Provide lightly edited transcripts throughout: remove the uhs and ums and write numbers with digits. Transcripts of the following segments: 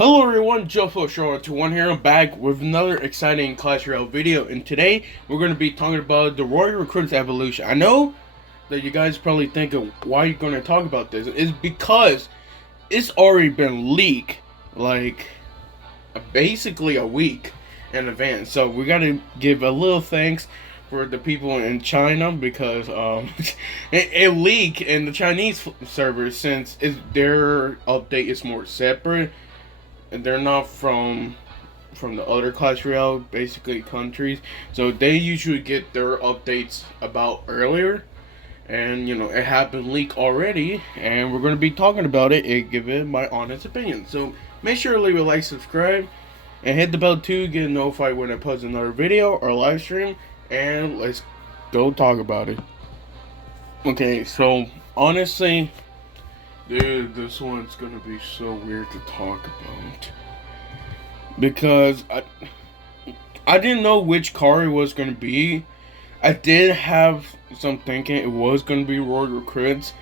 Hello everyone, Joe4Show21 here. I'm back with another exciting Clash Royale video, and today we're going to be talking about the Royal Recruits evolution. I know that you guys probably think of why you're going to talk about this. It's because it's already been leaked, like, basically a week in advance. So we got to give a little thanks for the people in China because it leaked in the Chinese servers since their update is more separate. And they're not from the other Clash Royale basically countries, so they usually get their updates about earlier, and it had been leaked already, and we're going to be talking about it and give it my honest opinion. So make sure to leave a like, subscribe, and hit the bell too, get notified when I post another video or live stream, and let's go talk about it. Okay, so honestly, dude, this one's gonna be so weird to talk about because I didn't know which card it was gonna be. I did have some thinking it was gonna be Royal Recruits,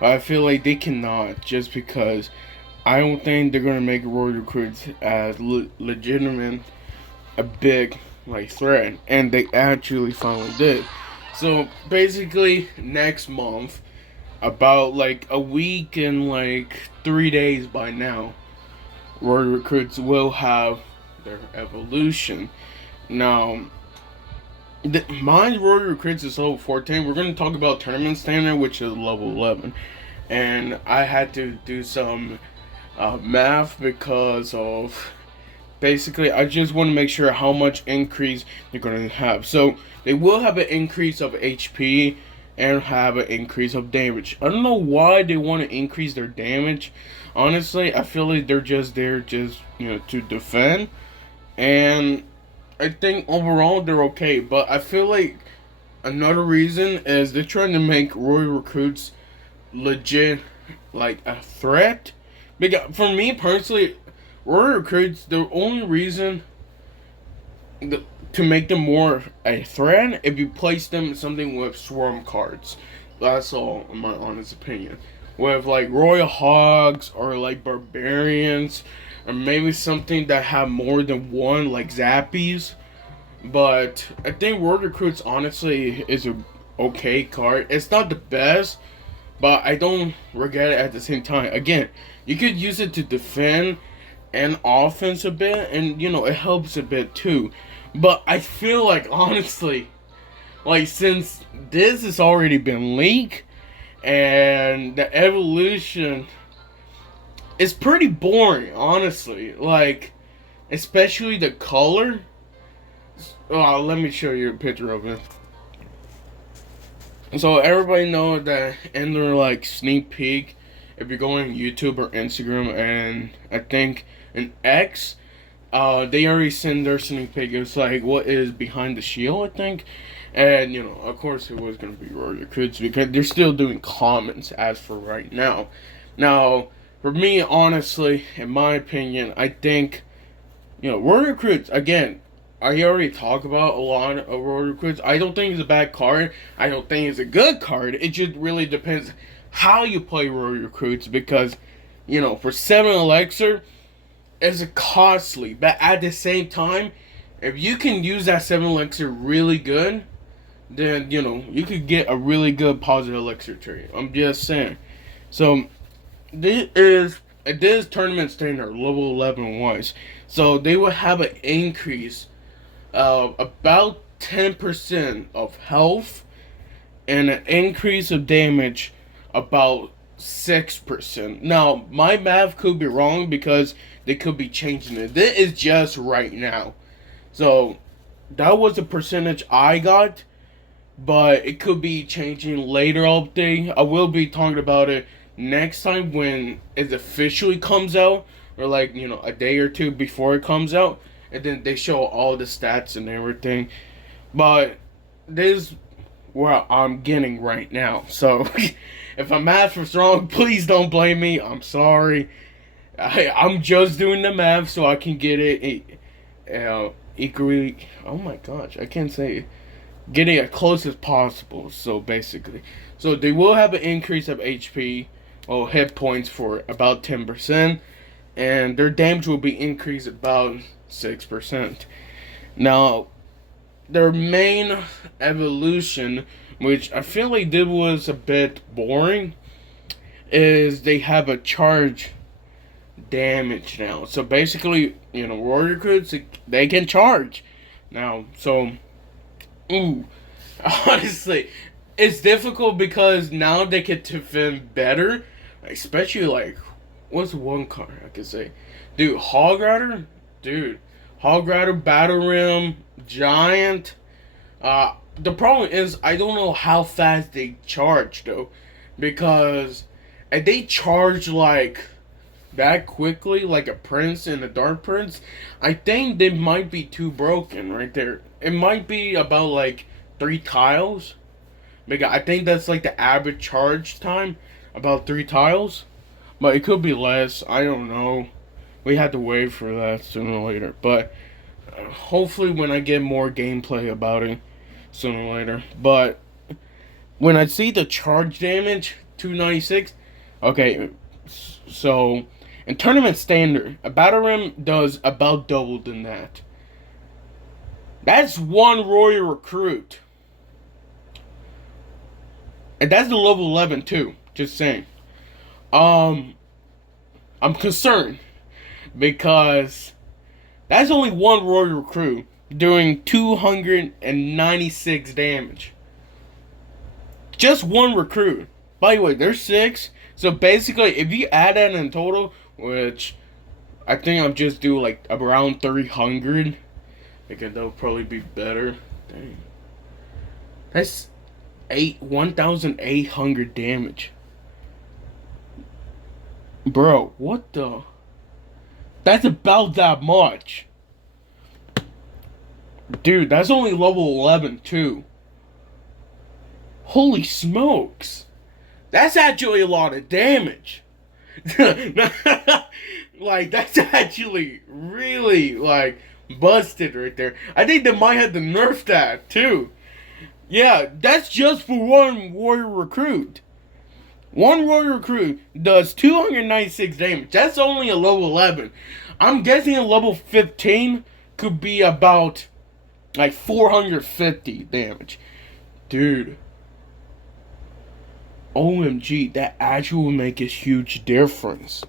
but I feel like they cannot, just because I don't think they're gonna make Royal Recruits as legitimate a big threat, and they actually finally did. So basically next month, about a week and 3 days by now, Royal Recruits will have their evolution. Now, mine's Royal Recruits is level 14. We're going to talk about tournament standard, which is level 11. And I had to do some math because of, basically, I just want to make sure how much increase they're going to have. So they will have an increase of HP and have an increase of damage. I don't know why they want to increase their damage. Honestly, I feel like they're just there to defend. And I think overall they're okay. But I feel like another reason is they're trying to make Royal Recruits legit, like a threat. Because for me personally, Royal Recruits, the only reason to make them more a threat if you place them in something with swarm cards. That's all, in my honest opinion. With Royal Hogs or Barbarians, or maybe something that have more than one, like Zappies. But I think Royal Recruits honestly is a okay card. It's not the best, but I don't regret it at the same time. Again, you could use it to defend and offense a bit, and it helps a bit too. But I feel like, honestly, since this has already been leaked and the evolution is pretty boring, honestly. Especially the color. Oh, let me show you a picture of it. So everybody knows that in their sneak peek, if you go on YouTube or Instagram, and I think an X, they already sent their sneak peek. It's what is behind the shield, I think. And, of course it was going to be Royal Recruits because they're still doing comments as for right now. Now, for me, honestly, in my opinion, I think, Royal Recruits, again, I already talked about a lot of Royal Recruits. I don't think it's a bad card. I don't think it's a good card. It just really depends how you play Royal Recruits because, for 7 elixir, it's costly, but at the same time, if you can use that 7 elixir really good, then you could get a really good positive elixir trade. I'm just saying. So this is tournament standard level 11 wise. So they will have an increase of about 10% of health and an increase of damage about 6%. Now, my math could be wrong because they could be changing it. This is just right now. So, that was the percentage I got, but it could be changing later update. I will be talking about it next time when it officially comes out, or a day or two before it comes out, and then they show all the stats and everything. But this is where I'm getting right now. So, if my math was wrong, please don't blame me. I'm sorry. I'm just doing the math so I can get it equally. Oh my gosh, I can't say it. Getting as close as possible. So basically, they will have an increase of HP or hit points for about 10%, and their damage will be increased about 6%. Now, their main evolution, which I feel like this was a bit boring, is they have a charge damage now. So basically, warrior recruits, they can charge now. So, honestly, it's difficult because now they can defend better, especially like, what's one card I could say? Dude, Hog Rider? Dude, Hog Rider, Battle Rim, Giant. The problem is, I don't know how fast they charge, though. Because if they charge, like, that quickly, like a Prince and a Dark Prince, I think they might be too broken right there. It might be about, like, 3 tiles. Because I think that's, like, the average charge time. About 3 tiles. But it could be less. I don't know. We have to wait for that sooner or later. But hopefully when I get more gameplay about it sooner or later. But when I see the charge damage, 296, okay, so in tournament standard, a Battle Rim does about double than that. That's one Royal Recruit. And that's the level 11 too, just saying. I'm concerned because that's only one Royal Recruit doing 296 damage. Just one recruit. By the way, there's 6. So basically, if you add that in total, which I think I'll just do like around 300, because that'll probably be better. Dang. That's 1,800 damage. Bro, what the? That's about that much. Dude, that's only level 11 too. Holy smokes. That's actually a lot of damage. Like, that's actually really, like, busted right there. I think they might have to nerf that too. Yeah, that's just for one warrior recruit. One warrior recruit does 296 damage. That's only a level 11. I'm guessing a level 15 could be about like 450 damage. Dude. OMG, that actually will make a huge difference.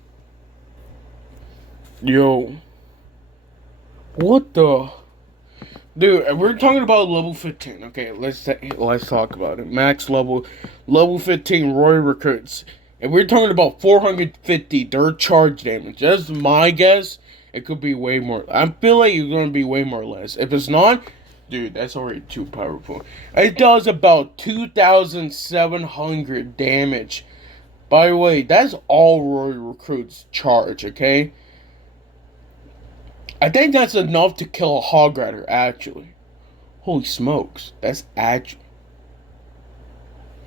Yo. What the? Dude, we're talking about level 15. Okay, let's talk about it. Max level 15 Royal Recruits. And we're talking about 450 their charge damage. That's my guess. It could be way more. I feel like it's going to be way more or less. If it's not, dude, that's already too powerful. It does about 2,700 damage. By the way, that's all Royal Recruits charge, okay? I think that's enough to kill a Hog Rider, actually. Holy smokes. That's actually...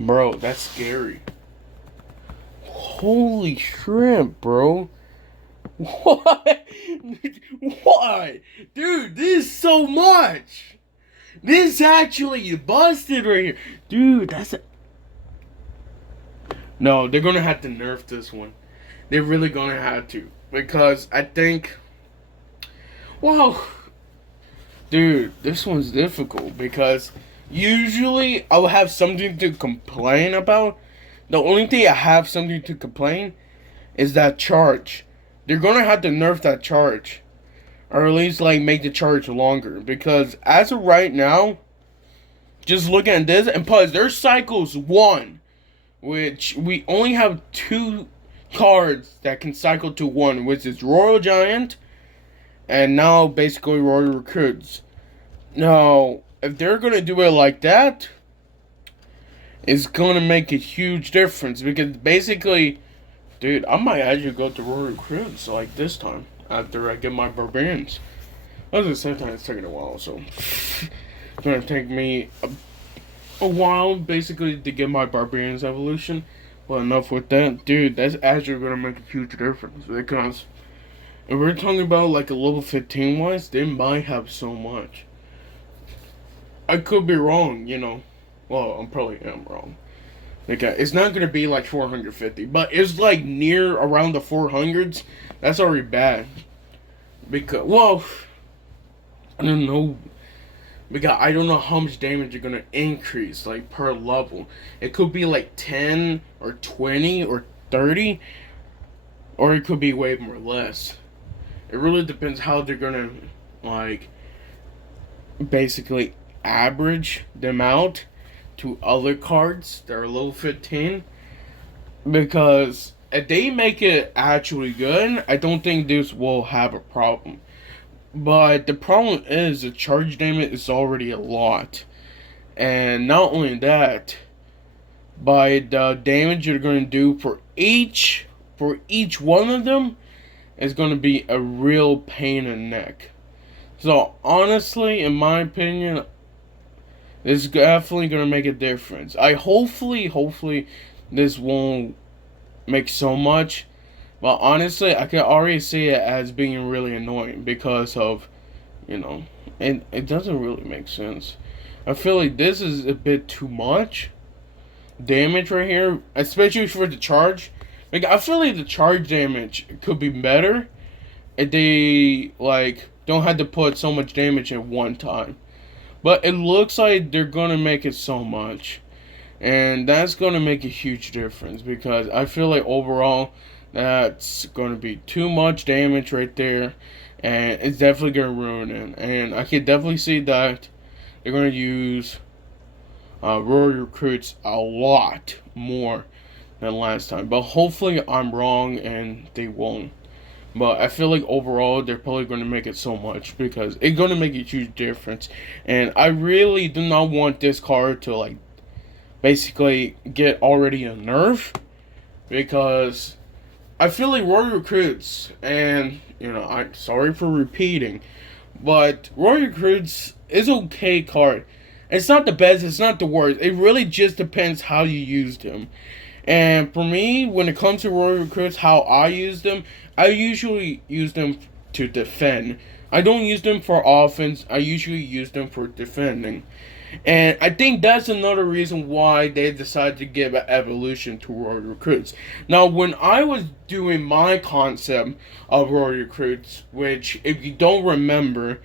Bro, that's scary. Holy shrimp, bro. What? What? Dude, this is so much. This is actually busted right here. Dude, that's a... No, they're gonna have to nerf this one. They're really gonna have to. Because I think... Wow. Dude, this one's difficult because usually I'll have something to complain about. The only thing I have something to complain is that charge. They're gonna have to nerf that charge. Or at least like make the charge longer. Because as of right now, just looking at this, and plus there's cycles 1. Which we only have 2 cards that can cycle to 1, which is Royal Giant. And now, basically, Royal Recruits. Now, if they're going to do it like that, it's going to make a huge difference. Because, basically, dude, I might actually go to Royal Recruits, like, this time. After I get my Barbarians. At the same time, it's taking a while, so... It's going to take me a while, basically, to get my Barbarians evolution. But enough with that. Dude, that's actually going to make a huge difference. Because... if we're talking about like a level 15 wise, they might have so much. I could be wrong, Well, I probably am wrong. Okay, it's not gonna be like 450, but it's like near around the 400s. That's already bad. Because, well, I don't know. Because I don't know how much damage you're gonna increase, like per level. It could be like 10 or 20 or 30, or it could be way more less. It really depends how they're gonna, like, basically average them out to other cards that are level 15. Because if they make it actually good, I don't think this will have a problem. But the problem is the charge damage is already a lot. And not only that, by the damage you're going to do for each one of them is going to be a real pain in the neck. So honestly, in my opinion, it's definitely going to make a difference. I hopefully this won't make so much. But honestly, I can already see it as being really annoying because of, it doesn't really make sense. I feel like this is a bit too much damage right here, especially for the charge. Like, I feel like the charge damage could be better if they, like, don't have to put so much damage in one time. But it looks like they're gonna make it so much. And that's gonna make a huge difference because I feel like overall that's gonna be too much damage right there, and it's definitely gonna ruin it. And I can definitely see that they're gonna use Royal Recruits a lot more than last time. But hopefully I'm wrong and they won't. But I feel like overall they're probably going to make it so much because it's going to make a huge difference. And I really do not want this card to, like, basically get already a nerf, because I feel like Royal Recruits, and I'm sorry for repeating, but Royal Recruits is okay card. It's not the best, it's not the worst. It really just depends how you used him. And for me, when it comes to Royal Recruits, how I use them, I usually use them to defend. I don't use them for offense, I usually use them for defending. And I think that's another reason why they decided to give an evolution to Royal Recruits. Now, when I was doing my concept of Royal Recruits, which, if you don't remember,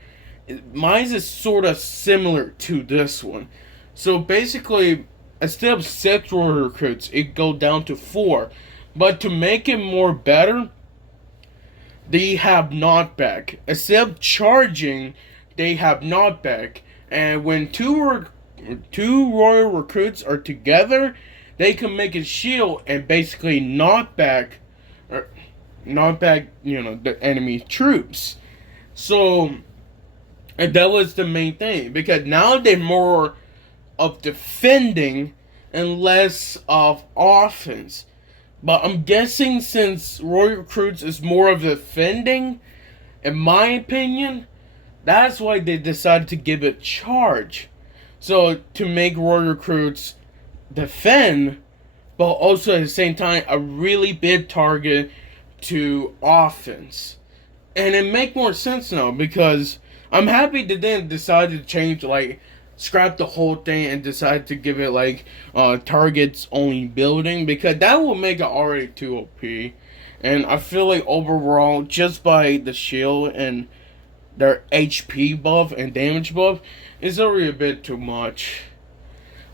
mine is sort of similar to this one. So basically, instead of 6 Royal Recruits, it go down to 4. But to make it more better, they have knockback. Instead of charging, they have knockback. And when two Royal Recruits are together, they can make a shield and basically knock back, the enemy troops. So, and that was the main thing, because now they're more of defending and less of offense. But I'm guessing since Royal Recruits is more of defending, in my opinion, that's why they decided to give it charge. So, to make Royal Recruits defend, but also at the same time a really big target to offense. And it make more sense now, because I'm happy they didn't decide to change, like, scrap the whole thing and decide to give it, like, targets only building, because that will make it already too OP. And I feel like overall, just by the shield and their HP buff and damage buff, is already a bit too much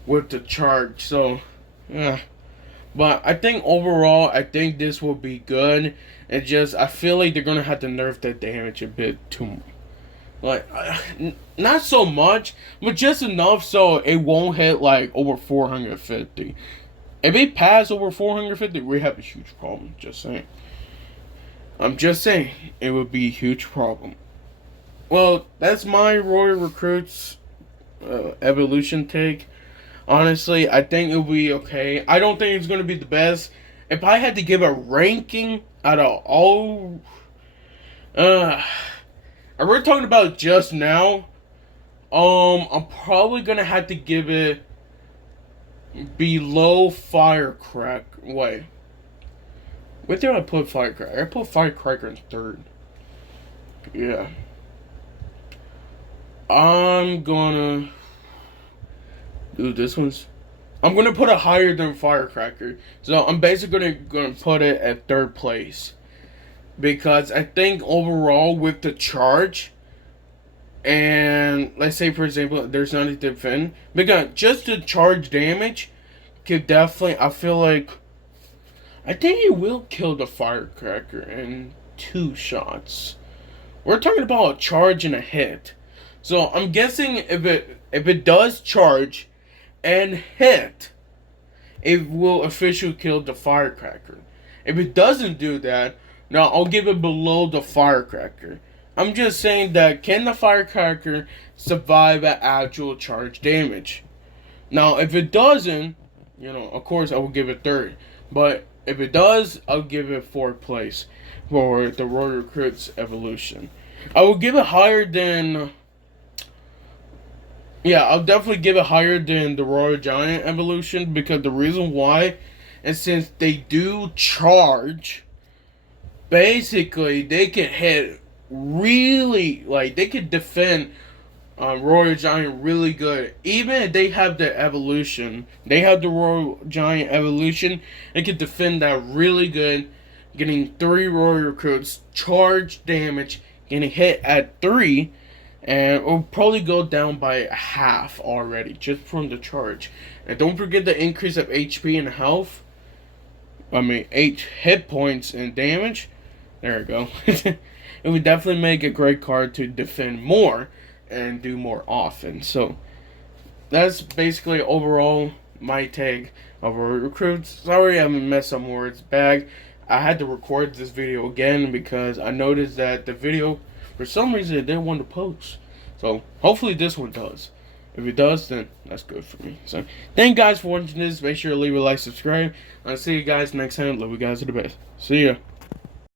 with the charge. So, yeah. But I think overall, I think this will be good. And just, I feel like they're gonna have to nerf that damage a bit too. Like, not so much, but just enough so it won't hit like over 450. If it pass over 450, we have a huge problem. Just saying. I'm just saying, it would be a huge problem. Well, that's my Royal Recruits evolution take. Honestly, I think it'll be okay. I don't think it's going to be the best. If I had to give a ranking out of all... we're talking about just now. I'm probably going to have to give it below Firecracker. Wait. Where did I put Firecracker? I put Firecracker in 3rd. Yeah. I'm gonna do this one's I'm gonna put it higher than Firecracker. So I'm basically gonna put it at third place because I think overall with the charge and let's say for example there's nothing to defend, because just the charge damage could definitely, I think it will kill the Firecracker in 2 shots. We're talking about a charge and a hit. So I'm guessing if it does charge and hit, it will officially kill the Firecracker. If it doesn't do that, now I'll give it below the Firecracker. I'm just saying that can the Firecracker survive at actual charge damage? Now if it doesn't, of course I will give it third. But if it does, I'll give it fourth place for the Royal Recruits evolution. I will give it higher than, yeah, I'll definitely give it higher than the Royal Giant evolution, because the reason why is since they do charge, basically they can hit really, like they could defend Royal Giant really good. Even if they have the evolution, they have the Royal Giant evolution, they can defend that really good, getting 3 Royal Recruits, charge damage, getting hit at 3, and it will probably go down by half already, just from the charge. And don't forget the increase of HP and health. 8 hit points and damage. There we go. It would definitely make a great card to defend more and do more often. So that's basically overall my take of our recruits. Sorry I messed some words back. I had to record this video again because I noticed that the video, for some reason, it didn't want to post. So hopefully this one does. If it does, then that's good for me. So thank you guys for watching this. Make sure to leave a like, subscribe. I'll see you guys next time. Love you guys are the best. See ya.